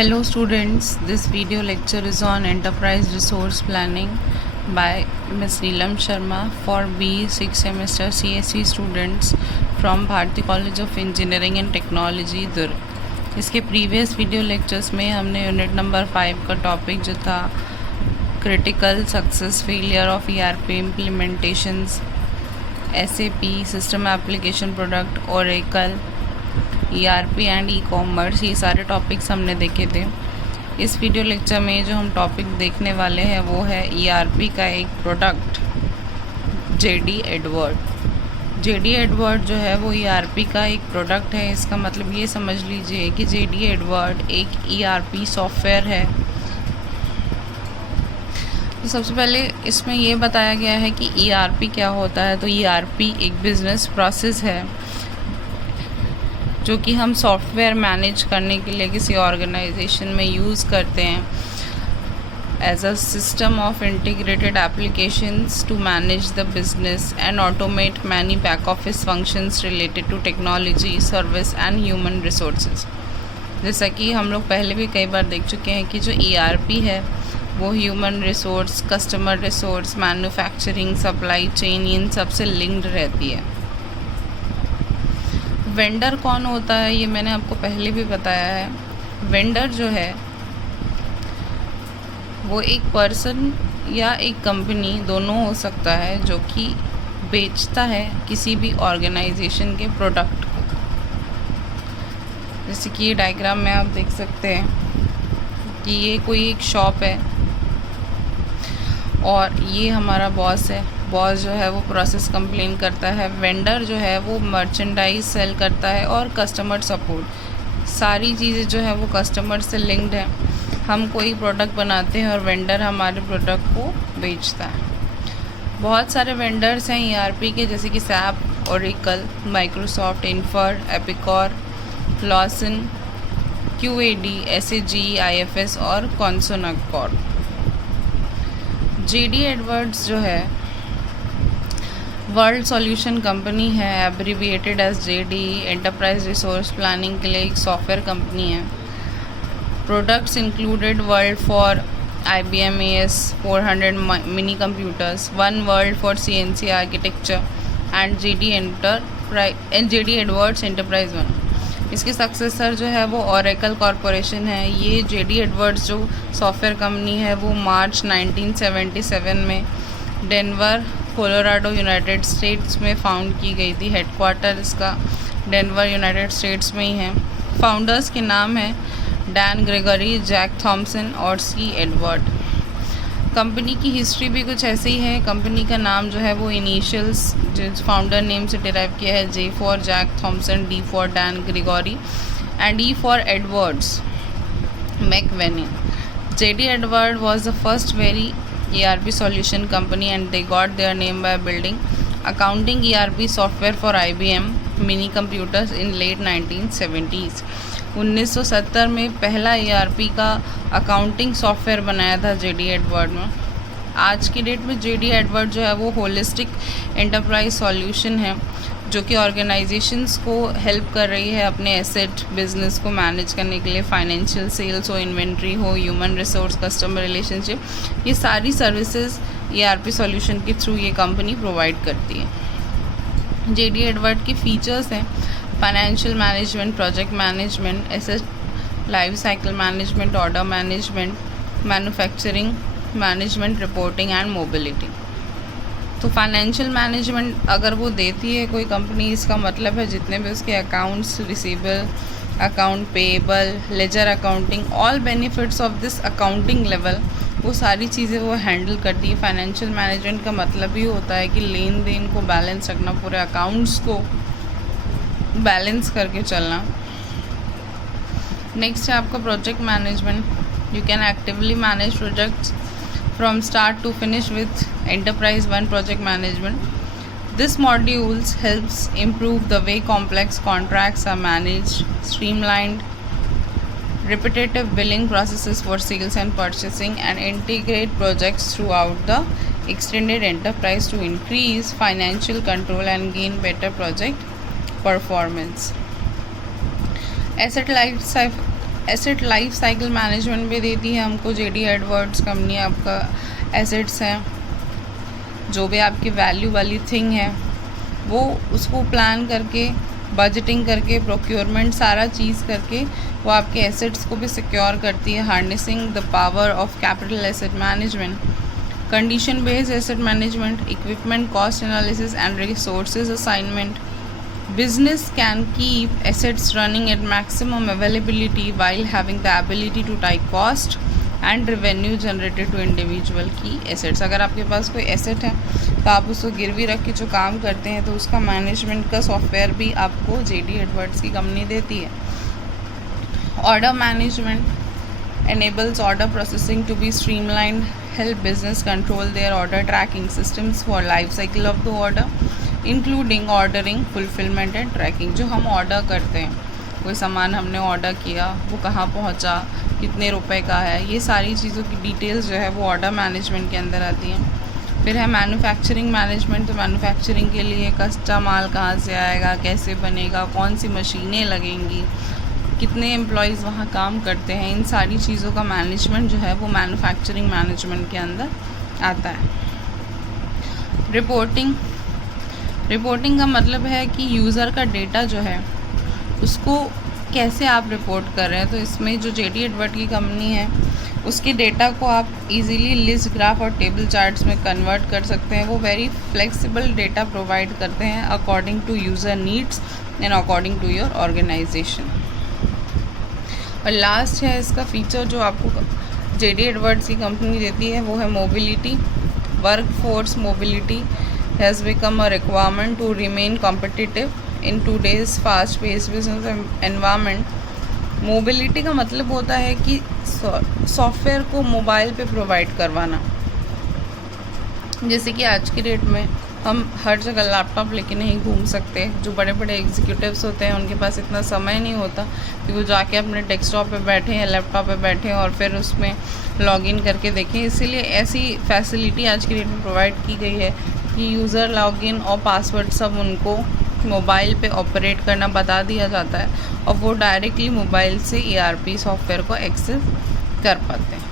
Hello students, this video lecture is on Enterprise Resource Planning by Ms. Neelam Sharma for BE 6th semester CSE students from Bharati College of Engineering and Technology, दुर्ग। इसके previous video lectures में हमने unit number 5 का topic जो था critical success failure of ERP implementations, SAP system application product, Oracle, ERP and ecommerce, ये सारे topics हमने देखे थे। इस वीडियो लेक्चर में जो हम टॉपिक देखने वाले हैं वो है ERP का एक product JD Edwards। JD Edwards जो है वो ERP का एक प्रोडक्ट है। इसका मतलब ये समझ लीजिए कि JD Edwards एक ERP सॉफ्टवेयर है। तो सबसे पहले इसमें ये बताया गया है कि ERP क्या होता है। तो ERP एक बिजनेस प्रोसेस है जो कि हम सॉफ्टवेयर मैनेज करने के लिए किसी ऑर्गेनाइजेशन में यूज़ करते हैं as a system of integrated applications to manage the business and automate many back office functions related to technology, service and human resources. जैसा कि हम लोग पहले भी कई बार देख चुके हैं कि जो ERP है वो human resource, customer resource, manufacturing, supply chain, इन सब से लिंक्ड रहती है। वेंडर कौन होता है ये मैंने आपको पहले भी बताया है। वेंडर जो है वो एक पर्सन या एक कंपनी दोनों हो सकता है जो कि बेचता है किसी भी ऑर्गेनाइजेशन के प्रोडक्ट को। जैसे कि ये डायग्राम में आप देख सकते हैं कि ये कोई एक शॉप है और ये हमारा बॉस है। बॉस जो है वो प्रोसेस कंप्लेन करता है, वेंडर जो है वो मर्चेंडाइज सेल करता है, और कस्टमर सपोर्ट। सारी चीज़ें जो है वो कस्टमर से लिंक्ड है। हम कोई प्रोडक्ट बनाते हैं और वेंडर हमारे प्रोडक्ट को बेचता है। बहुत सारे वेंडर्स हैं ERP के, जैसे कि SAP, Oracle, Microsoft, Infor, Epicor, Lawson, QAD, SAG, IFS और कॉन्सोनकॉर्ड। JD Edwards जो है वर्ल्ड सॉल्यूशन कंपनी है, abbreviated as JD। Enterprise resource planning के लिए एक सॉफ्टवेयर कंपनी है। Products included world for IBM AS 400 mini computers, one world for CNC architecture and JD Edwards enterprise 1। इसके सक्सेसर जो है वो ओरेकल कॉरपोरेशन है। ये JD Edwards जो सॉफ्टवेयर कंपनी है वो मार्च 1977 में डेनवर, कोलोराडो, यूनाइटेड स्टेट्स में फाउंड की गई थी। हेडक्वार्टर इसका डेनवर, यूनाइटेड स्टेट्स में ही है। फाउंडर्स के नाम हैं डैन ग्रेगरी, जैक थॉमसन और C. एडवर्ड। कंपनी की हिस्ट्री भी कुछ ऐसे ही है। कंपनी का नाम जो है वो इनिशियल्स जो फाउंडर नेम से डिराइव किया है, J for Jack Thomson, D for Dan Gregory and E for Edwards McVaney. JD Edwards was the first very ERP solution company and they got their name by building accounting ERP software for IBM mini computers in late 1970s। 1970 में पहला ERP का accounting software बनाया था JD Edwards में। आज की date में JD Edwards जो है वो होलिस्टिक एंटरप्राइज सॉल्यूशन है जो कि ऑर्गेनाइजेशंस को हेल्प कर रही है अपने एसेट बिजनेस को मैनेज करने के लिए। फाइनेंशियल, सेल्स हो, इन्वेंट्री हो, ह्यूमन रिसोर्स, कस्टमर रिलेशनशिप, ये सारी सर्विसेज ERP सॉल्यूशन के थ्रू ये कंपनी प्रोवाइड करती है। JD Edwards के फीचर्स हैं financial management, project management, asset life cycle management, order management, manufacturing management, reporting and mobility. तो फाइनेंशियल मैनेजमेंट अगर वो देती है कोई कंपनी, इसका मतलब है जितने भी उसके accounts, receivable, account payable, ledger accounting, all benefits of this accounting level, वो सारी चीज़ें वो हैंडल करती है। फाइनेंशियल मैनेजमेंट का मतलब ही होता है कि लेन देन को बैलेंस रखना, पूरे अकाउंट्स को बैलेंस करके चलना। नेक्स्ट है आपका project management. You can actively manage projects from start to finish with Enterprise One Project Management. This modules helps improve the way complex contracts are managed, streamlined repetitive billing processes for sales and purchasing, and integrate projects throughout the extended enterprise to increase financial control and gain better project performance. Asset asset life cycle management भी देती है हमको JD Edwards company. आपका assets हैं, जो भी आपकी value वाली थिंग है वो उसको प्लान करके, बजटिंग करके, प्रोक्योरमेंट सारा चीज़ करके वो आपके एसेट्स को भी सिक्योर करती है। Harnessing the power of capital asset management, condition based asset management, equipment cost analysis and resources assignment. Business can keep assets running at maximum availability while having the ability to tie cost and revenue generated to individual key assets। अगर आपके पास कोई asset है तो आप उसको गिरवी रख के जो काम करते हैं तो उसका मैनेजमेंट का सॉफ्टवेयर भी आपको जेडी एडवर्ड्स की कंपनी देती है। Order management enables order processing to be streamlined, help business control their order tracking systems for life cycle of the order, including ordering, fulfilment and tracking. जो हम order करते हैं, कोई सामान हमने ऑर्डर किया, वो कहाँ पहुँचा, कितने रुपए का है, ये सारी चीज़ों की डिटेल्स जो है वो ऑर्डर मैनेजमेंट के अंदर आती हैं। फिर है मैन्युफैक्चरिंग मैनेजमेंट। तो मैन्युफैक्चरिंग के लिए कच्चा माल कहाँ से आएगा, कैसे बनेगा, कौन सी मशीनें लगेंगी, कितने एम्प्लॉयज़ वहाँ काम करते हैं, इन सारी चीज़ों का मैनेजमेंट जो है वो मैन्युफैक्चरिंग मैनेजमेंट के अंदर आता है। रिपोर्टिंग का मतलब है कि यूज़र का डेटा जो है उसको कैसे आप रिपोर्ट कर रहे हैं। तो इसमें जो जेडी एडवर्ड की कंपनी है उसके डेटा को आप इजीली लिस्ट, ग्राफ और टेबल चार्ट्स में कन्वर्ट कर सकते हैं। वो वेरी फ्लेक्सिबल डेटा प्रोवाइड करते हैं according to user needs and according to your organisation. और लास्ट है इसका फीचर जो आपको जेडी एडवर्ड्स की कंपनी देती है, वो है mobility. Work force mobility has become a requirement to remain competitive in today's fast-paced business environment। Mobility का मतलब होता है कि सॉफ्टवेयर को मोबाइल पे प्रोवाइड करवाना। जैसे कि आज की डेट में हम हर जगह लैपटॉप लेके नहीं घूम सकते। जो बड़े बड़े एग्जीक्यूटिव्स होते हैं उनके पास इतना समय नहीं होता कि वो जाके अपने डेस्कटॉप पे बैठें या लैपटॉप पे बैठें और फिर उसमें लॉगिन करके देखें। इसीलिए ऐसी फैसिलिटी आज की डेट में प्रोवाइड की गई है कि यूज़र लॉगिन और पासवर्ड सब उनको मोबाइल पे ऑपरेट करना बता दिया जाता है और वो डायरेक्टली मोबाइल से ERP सॉफ्टवेयर को एक्सेस कर पाते हैं।